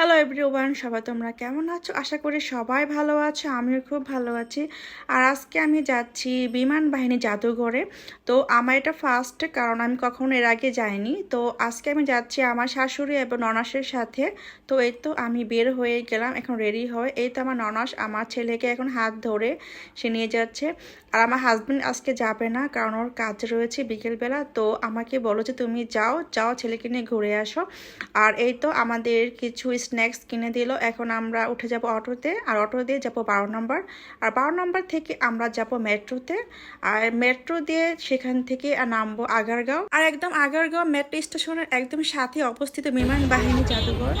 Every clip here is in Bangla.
হ্যালো এভরিওয়ান, সবাই তোমরা কেমন আছো? আশা করি সবাই ভালো আছো, আমিও খুব ভালো আছি। আর আজকে আমি যাচ্ছি বিমান বাহিনী জাদুঘরে। তো আমার এটা ফার্স্ট, কারণ আমি কখনো এর আগে যাইনি। তো আজকে আমি যাচ্ছি আমার শাশুড়ি এবং ননাসের সাথে। তো এই তো আমি বের হয়ে গেলাম, এখন রেডি হয়ে। এই তো আমার ননাস আমার ছেলেকে এখন হাত ধরে সে নিয়ে যাচ্ছে। আর আমার হাজব্যান্ড আজকে যাবে না, কারণ ওর কাজ রয়েছে বিকেলবেলা। তো আমাকে বলো যে তুমি যাও যাও, ছেলেকে নিয়ে ঘুরে আসো। আর এই তো আমাদের কিছু স্ন্যাক্স কিনে দিল। এখন আমরা উঠে যাব অটোতে, আর অটো দিয়ে যাব 12 নম্বর। আর 12 নম্বর থেকে আমরা যাব মেট্রোতে, আর মেট্রো দিয়ে সেখান থেকে নামবো আগারগাঁও। আর একদম আগারগাঁও মেট্রো স্টেশনের একদম সাথে অবস্থিত বিমান বাহিনী জাদুঘর।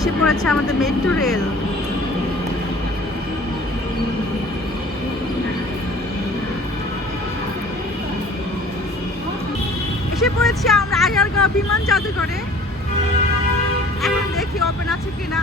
এসে পড়েছে আমাদের মেট্রো রেল। এসে পড়েছি আমরা আগারগাঁও বিমান জাদুঘরে। এখন দেখি ওপেন আছে কিনা।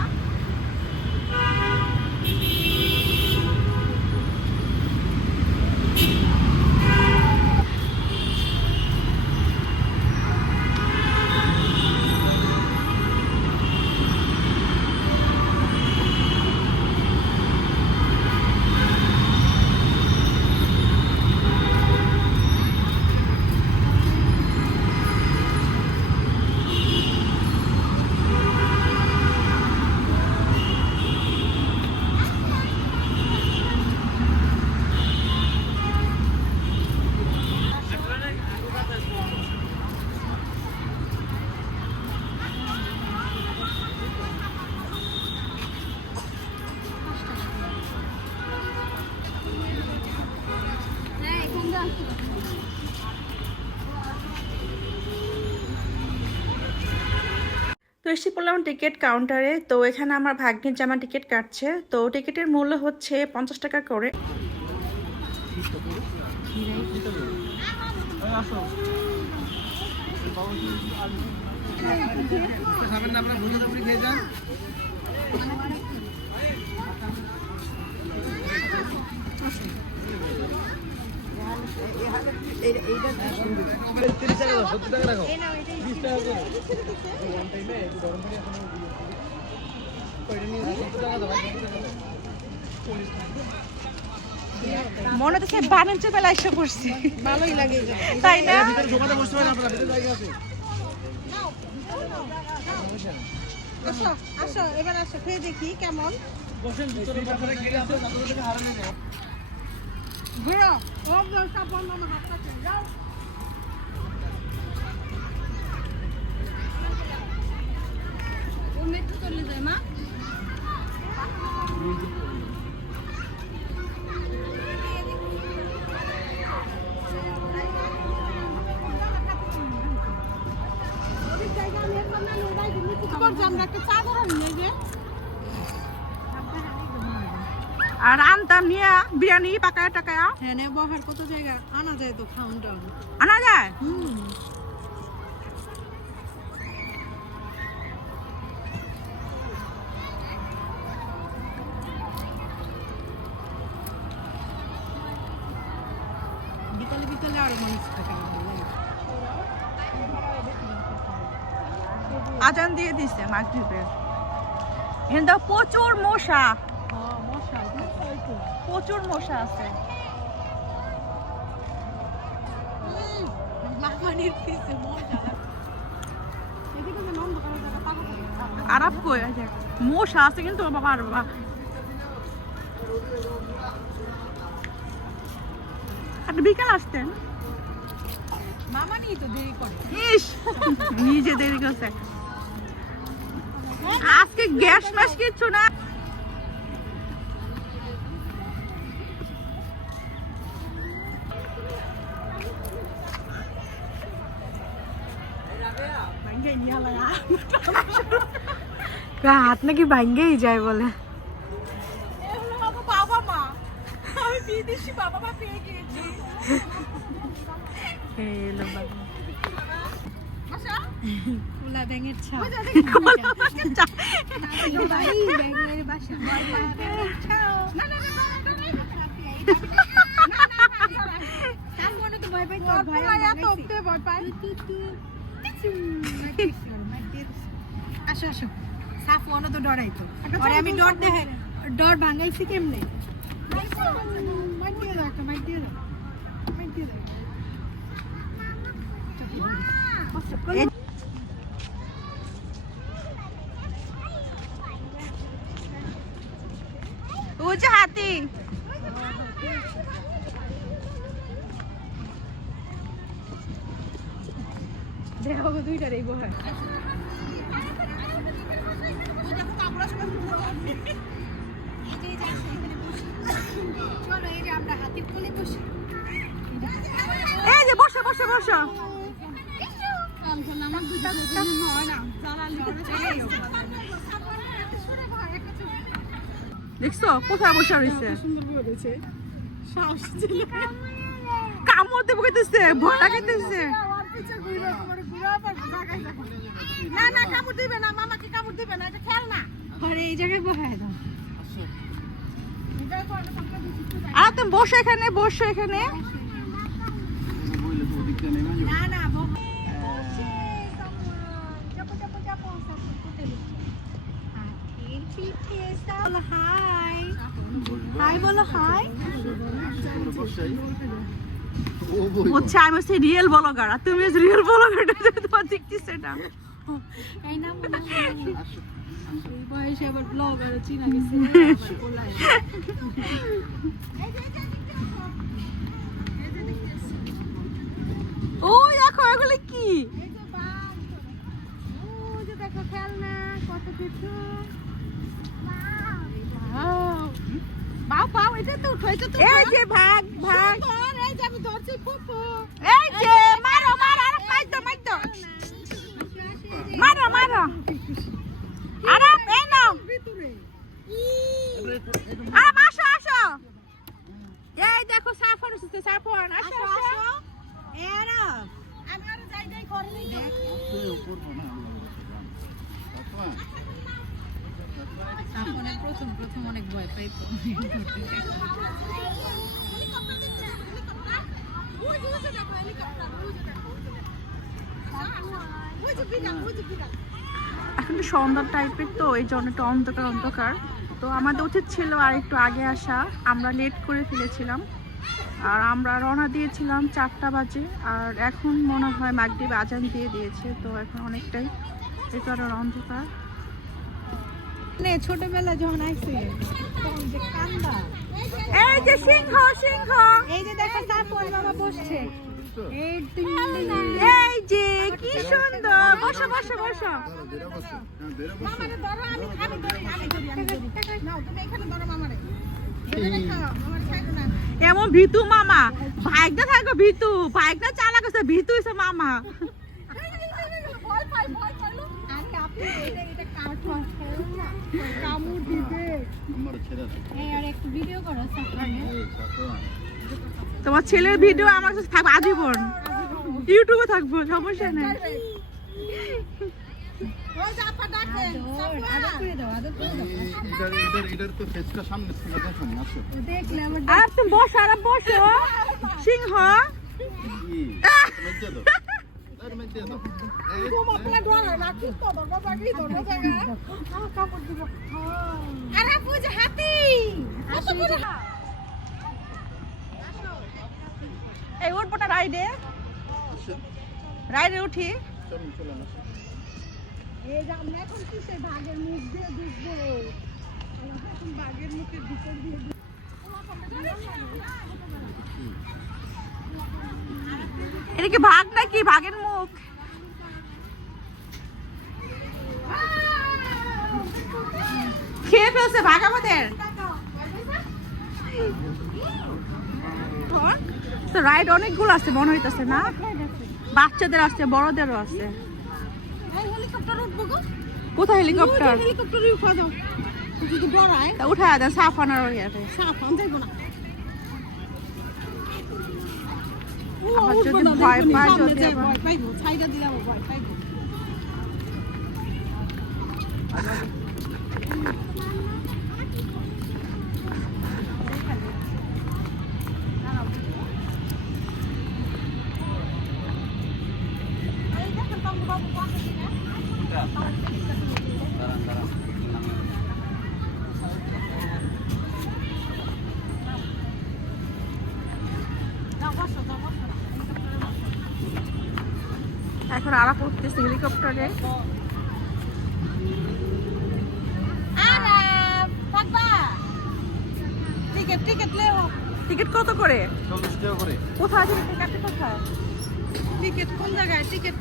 তো এসে পড়লাম টিকিট কাউন্টারে। তো এখানে আমার ভাগ্নের জামা টিকিট কাটছে। তো টিকিটের মূল্য হচ্ছে 50 টাকা করে। মনে হচ্ছে বাণিজ্য মেলা এসে পড়ছি, ভালোই লাগে তাই না? আসো আসো, এবার আসো, খেয়ে দেখি কেমন। ঘুরো, ও দরকার বন্ধ, আমার হাত কাছে যাও। ও মেট্রো চলে যায় মা। আর আনতাম নিয়ে বিরিয়ানি পাকায় টাকায় হ্যাঁ, বহার কত জায়গা আনা যায় তো, খাওন টাউন আনা যায়। বিকালে বিকালে আরো মানুষ থাকে ভালো লাগে। আজান দিয়ে দিছে মাগরিবের। এখানে প্রচুর মশা, হ্যাঁ মশা ওই তো প্রচুর মশা আছে। মাখানির পিছে মশা এদিকে যে নন্দ করে জায়গা পাগল আরাপ কই আছে মশা আছে কিন্তু বাবা আর বাবা। আপনি বিকাল আসতেন? মামা নিয়ে তো দেরি করে। ইস নিজে দেরি করছে। আজকে গ্যাস ম্যাস কিচ্ছু না। হাত নাকি ভাঙ্গেই যায় বলে। বাবা মা আমি বিদেশি বাবা মা পেয়ে গিয়েছি। কোলা ব্যাঙের ছাপ ব্যাঙের বাসা আসো আসো সাফ ওনা তো ডরাই তো আর আমি ডর দেখে ডর ভাঙাইছি কেমনে মাইট দিয়ে দাও একটা মাইট দিয়ে দাও মাইট দিয়ে দাও ও যে হাতি দেখো দুইটার এই বহার চলো এই যে আমরা হাতির কোলে বসি এই যে বসো বসো বসো। আমার দুটা হয় না দেখছো কোথায় বসে রয়েছে? সুন্দর বলেছে সাহস ছিল কামড় দেবো খেতেছে, ভয় লাগাইতেছে। না না কামড় দিবে না, মামাকে কামড় দিবে না, এটা খেল না। আরে এই জায়গায় বসায় দাও। আর তুমি বসো এখানে, বসো এখানে। না না হাই হাই বলো হাই। হচ্ছে আমি হচ্ছে রিয়েল ব্লগার, আর তুমি হচ্ছে রিয়েল ব্লগার, তোমার দেখতেছে না। এই না এই বয়সে আবার ব্লগার চিনা গেছে। ও দেখো এগুলো কি? এই যে বাঘ, ও যে দেখো খেলনা কত কিছু। বাও বাও এটা তো উঠাইছো তো। এই যে ভাগ ভাগ, এই যে আমি ধরছি ফুফু। এই যে মারো মারো, আরে মার দাও মার দাও, মারো মারো, আরে এই নাও, ভিতরে আরে আসো আসো। এই দেখো সাফর এসেছে, সাফর আসো আসো। এরা আমি আর জায়গায় করে নেই। প্রথম অনেক ভয় পাই তো। এখন তো সন্ধ্যা টাইপের, তো এই জন্য একটু অন্ধকার অন্ধকার। তো আমাদের উচিত ছিল আর একটু আগে আসা, আমরা লেট করে ফেলেছিলাম। আর আমরা রওনা দিয়েছিলাম 4টা বাজে, আর এখন মনে হয় মাগরিব আজান দিয়ে দিয়েছে, তো এখন অনেকটাই এই কারণে অন্ধকার। ছোটবেলা যখন আইছে তখন যে কান্দা, এই যে সিংহ সিংহ, এই যে দেখো তারপর বাবা বসছে, এই এই যে কি সুন্দর, বসো বসো বসো। মামারে ধরো, আমি ধরি নাও, তুমি এখানে ধরো মামারে, ধরে রাখো মামারে ছাড়ো না। এমন ভিতু মামা, ভাইগনা থাকো ভিতু, ভাইগনা চালাক আছে, ভিতু হইছে মামা। ভয় পাই লো। আরে আপনি এটা কার্টুন খেলো না, কামড় দিবে। এই আর একটু ভিডিও করো সাফরানে। তোমার ছেলের ভিডিও আমার কাছে থাকবে আজীবন, ইউটিউবে থাকবো, সমস্যা নেই। ওই যে আপা ডাকে, আদর করে দাও, আদর করে দাও। এটার তো ফেসটা সামনে থেকে দেখুন, আসো। দেখলে আমার আর তুমি বসো, আর বসো সিংহ। Como pela dona, na quinta, da baba aqui, dona Zaga. Ah, kamu juga. Ara puja hati. Apa puja? এই উঠবোটা রাইডে রাইডে উঠি এই যে আমরা এখন কিসে বাঘের মুখ দিয়ে ঢুকবো এখন বাঘের মুখের ভিতর দিয়ে এটা কি ভাগ নাকি ভাগের মুখ খেয়ে ফেলছে ভাগ আমাদের তো রাইড অনেকগুলো আছে মনে হইতেছে না বাচ্চাদের আছে বড়দেরও আছে হেলিকপ্টার উঠবো গো কোথায় হেলিকপ্টার হেলিকপ্টারে উঠা দাও যদি ডরায় উঠা দেন সাফানার ইয়াতে সাফান যাইবো না আবার যদি ভয় পায় যদি আবার ভয় পাইবো ছাইটা দিয়ে আবার ভয় পাইবো এখন আলাপ করতেছে হেলিকপ্টারে টিকেট টিকেট লেও টিকিট কত করে 40 টাকা করে কোথায় আছে টিকিট কোথায় টিকেট কোন জায়গায় টিকেট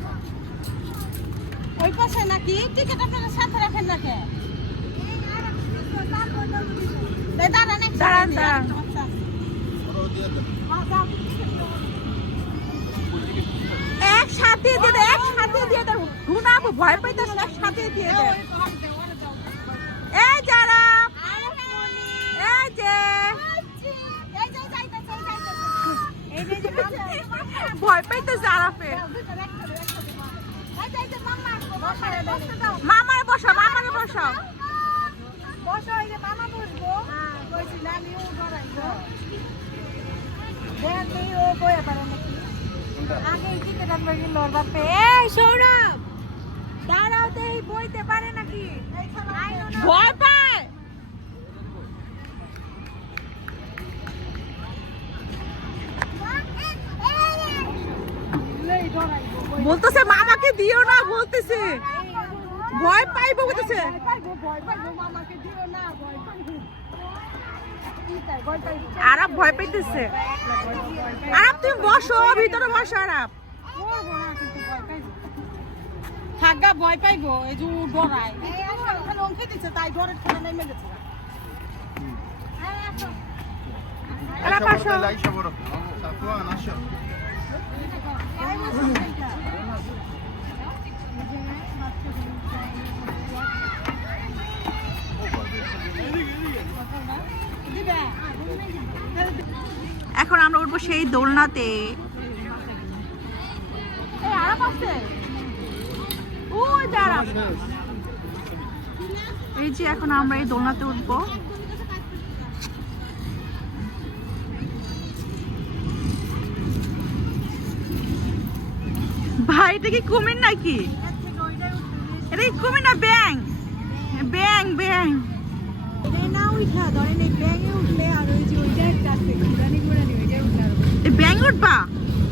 ওই পাশে নাকি টিকেট আপনারা সাথে রাখেন নাকি দাঁড়ান দাঁড়ান দাঁড়ান একসাথে দিয়ে দে একসাথে দিয়ে দে ঘুনাবো ভয় পাইতেছ না একসাথে দিয়ে দে এই যারা এই যে ভয় পাইতেছে আরাফে মামারে বসাও মামারে বসাও সৌরভ দাঁড়াও তো এই বইতে পারে নাকি ভয় পায় বলতেছে মামাকে দিও না বলতেছে ভয় পাইবো বলতেছে আরাপ ভয় পাইতেছে আরাপ তুমি বসো ভিতরে বসো আরাপ থাকা ভয় পাইবো এই যে ডরায় অঙ্কে দিচ্ছে তাই ডরের খেলা নেমে গেছে আরাপ আসো লাইসা বড় সাফওয়ান আসো এখন আমরা উঠবো সেই দোলনাতে আরাপ আছে ওই যে আরাপ এই যে এখন আমরা এই দোলনাতে উঠবো ভাই এটা কি কুমির নাকি এটা কি কুমির না ব্যাং ব্যাং ব্যাং না উঠা ধরেন এই ব্যাঙে উঠলে আর ওই যে ওইটা একটা আছে ঘুরানি ঘুরানি ওইটা উঠলে আর এই ব্যাং উঠবা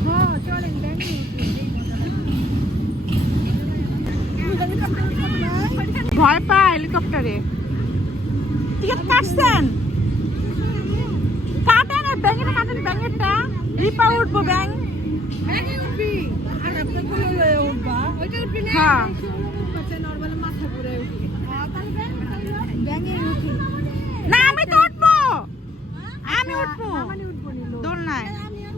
হ্যাঁ চলেন ব্যাঙে ভয় পায় হেলিকপ্টারে টিকিট কাটছেন কাটেন ব্যাঙের কাটেন ব্যাঙেরটা রিপা উঠবো ব্যাং ব্যাঙে উঠবি আর আপনি কোলে লয়ে উঠবা ওইটা উঠবি না হ্যাঁ বাচ্চা নরমাল মাথা ঘুরে উঠবি হ্যাঁ তাহলে ব্যাঙে উঠি না আমি তো উঠবো আমি উঠবো মানে উঠবো নিলো দোলনায় আমি আর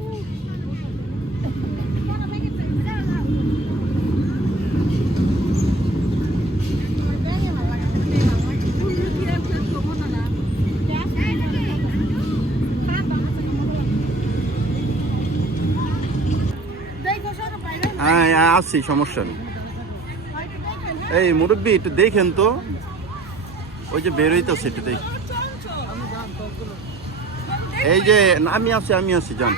হ্যাঁ আসছি সমস্যা নেই এই মুরব্বী একটু দেখেন তো ওই যে বেরোইতেছে একটু দেখ এই যে আমি আছি জান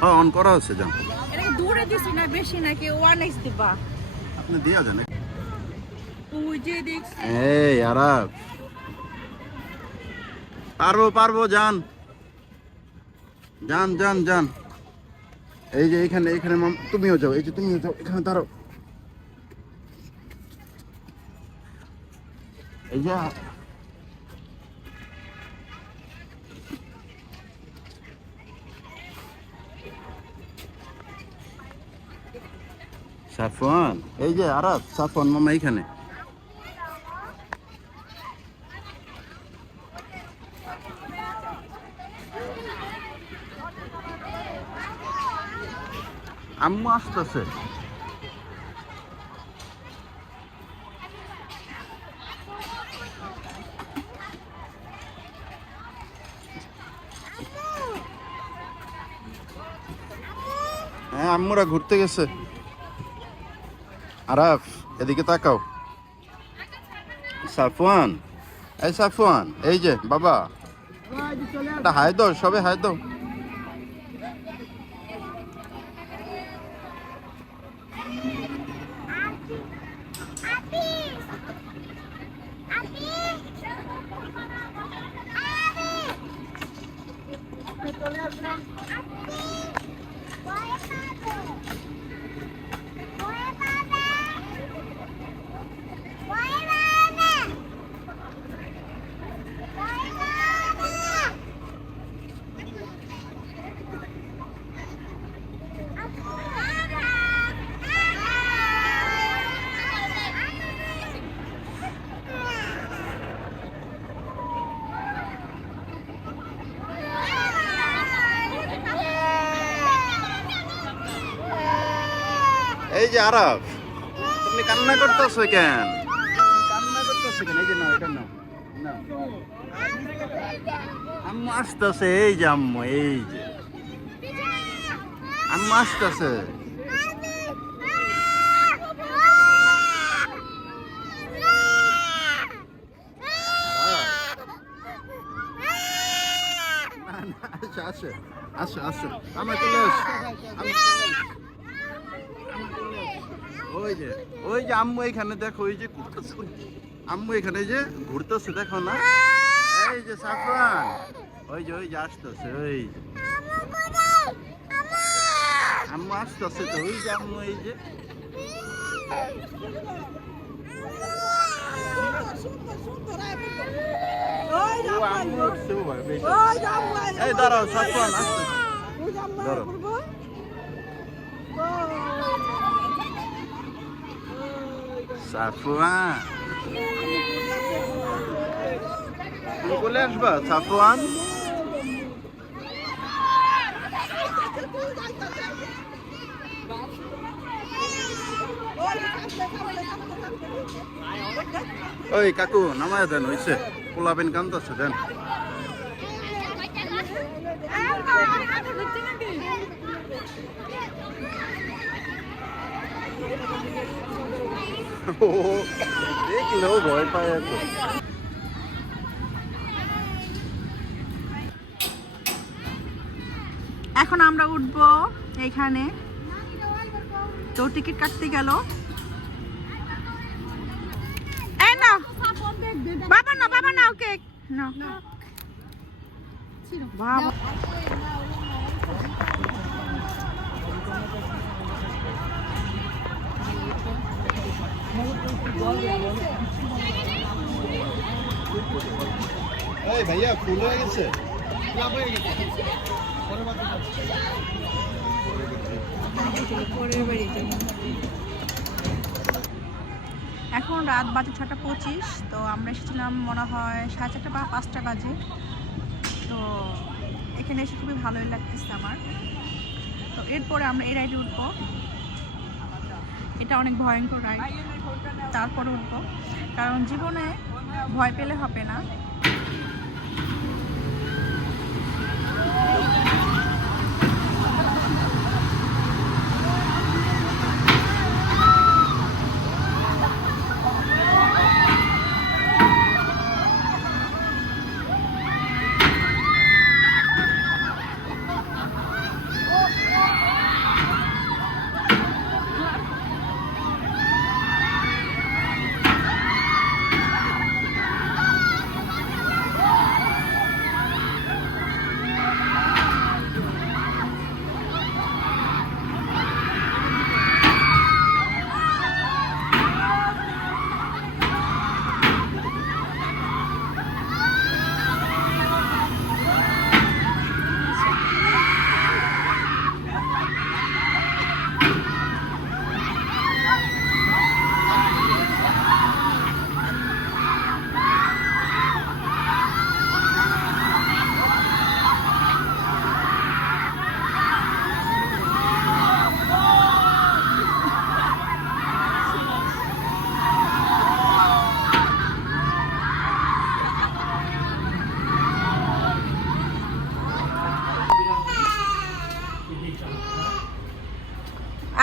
হ্যাঁ অন করা আছে যান এটা দূরে দিছি না বেশি নাকি 1x দিবা? আপনি দিয়া যান ওই যে দেখছি এই আরাফ পারবো পারবো যান যান যান যান এই যে এখানে এখানে তুমিও যাও এই যে তুমিও যাও এখানে দাঁড়াও এই যে সাফওয়ান এই যে আরাফ সাফওয়ান মামা এখানে আম্মু আসতেছে হ্যাঁ আম্মুরা ঘুরতে গেছে আরাফ এদিকে তাকাও সাফওয়ান এই সাফওয়ান এই যে বাবা এটা হাই দাও সবে হাই দাও এই যে আরাফ তুমি কান্না করতেছো কেন কান্না করতেছো কেন এই যে না এটা না না আম্মু আসতেছে এই যে আম্মু এই যে আম্মু আসতেছে আসো আসো আসো আমার চলে আসো ওই যে আম্মু এখানে দেখো ওই যে ঘুরতেছে আম্মু এখানে যে ঘুরতেছে দেখো না এই যে সাফরান ওই যে আসতেছে ওই যে আম্মু আসতেছে তো ওই যে আম্মু এই যে ও আম্মু উঠছে ও ভাই বেশ এই দাঁড়াও সাফরান আসতেছে দাঁড়াও সাফওয়ান তুমি বলে আসবা সাফওয়ান ওই কাকু নামায় দেন হইছে পোলাবেন কান্দছে দেন দেখলেও ভয় পায় এত এখন আমরা উঠবো এইখানে তো টিকিট কাটতে গেল এই না বাবা না ওকে না বাবা এই ভাইয়া ফুল হয়ে গেছে এখন রাত বাজে 6:25 তো আমরা এসেছিলাম মনে হয় 4:30 বা 5টা বাজে তো এখানে এসে খুবই ভালোই লাগতেছে আমার তো এরপরে আমরা এই রাইডে উঠবো এটা অনেক ভয়ঙ্কর রাইড তারপরে উঠবো কারণ জীবনে ভয় পেলে হবে না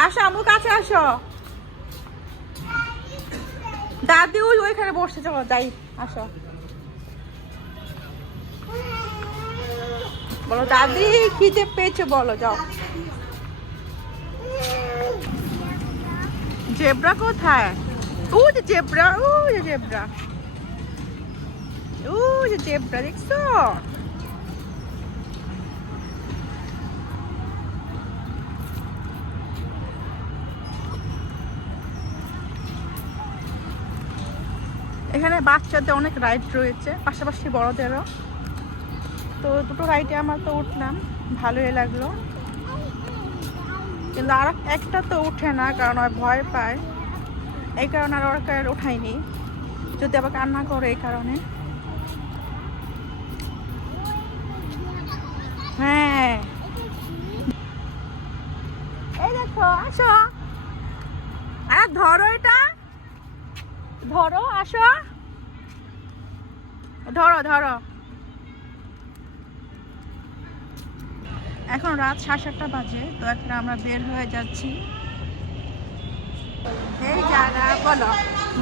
আসো আমু কাছে আসো। দাদি ওইখানে বসতে, চলো যাই, আসো। বলো দাদি খিদে পেয়েছে, বলো যাও। জেব্রা কোথায়? ও যে জেব্রা, ও যে জেব্রা, ও যে জেব্রা, দেখছো? এখানে বাচ্চাদের অনেক রাইড রয়েছে, পাশাপাশি বড়দেরও। তো দুটো রাইডে আমার তো উঠলাম, ভালোই লাগলো। কিন্তু আর একটা তো উঠে না, কারণ আর ভয় পায়, এই কারণে আর ওকে উঠাইনি, যদি আবার কান্না করে এই কারণে। হ্যাঁ এই দেখো, আসো। আর ধরো এটা, ধরো, আসো, ধরো ধরো। এখন রাত 7:30 বাজে, তো এখন আমরা বের হয়ে যাচ্ছি। এই যারা, বলো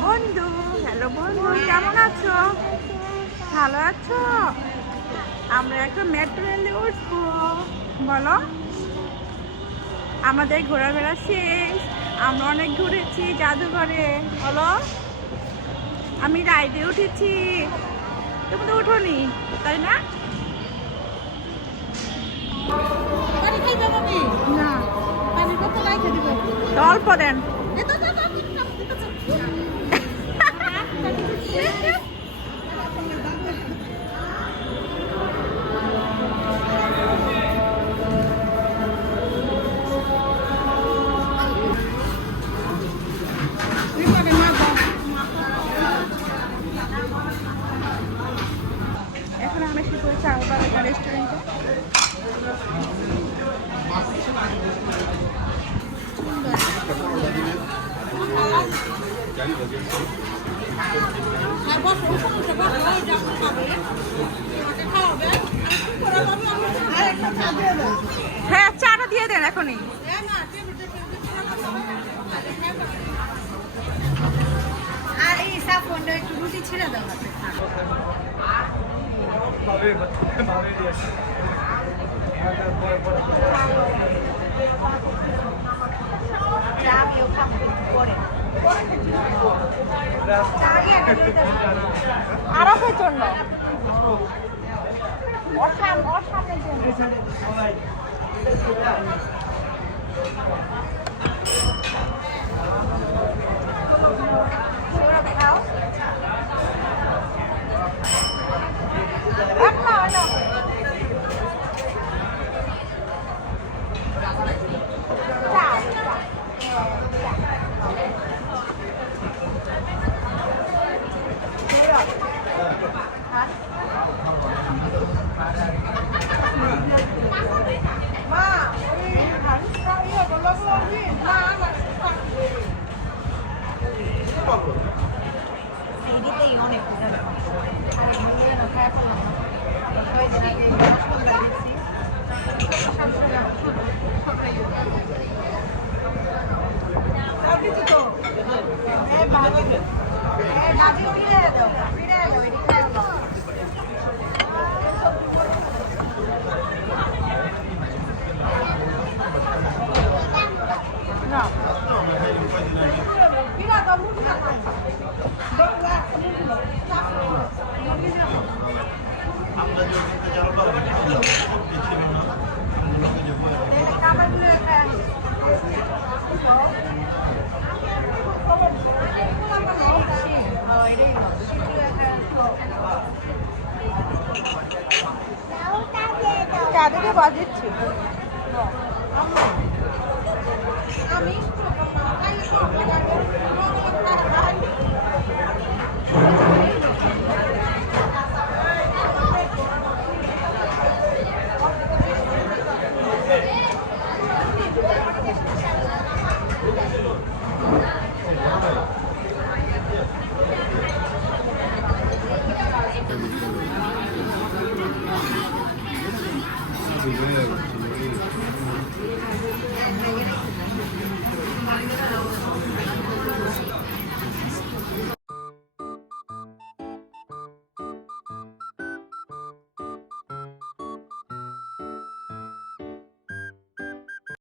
বন্ধু, হ্যালো বন্ধু, কেমন আছো? ভালো আছো? আমরা এখন মেট্রো রেলে উঠবো, বলো। আমাদের ঘোরাফেরা শেষ, আমরা অনেক ঘুরেছি জাদুঘরে, বলো। আমি রাইডে উঠেছি, তুমি তো উঠোনি, তাই না? পানি খাইবে মামি? না, পানি কত রাইখে দিব? অল্প দেন। এখন আমরা এসে পড়েছি আলবারেকা রেস্টুরেন্টে। হ্যাঁ, চাটা দিয়ে দেন এখনই। আর এই সাফনটা একটু রুটি ছেড়ে দাও হাতে। আরবের জন্য, ওর সামনের জন্য।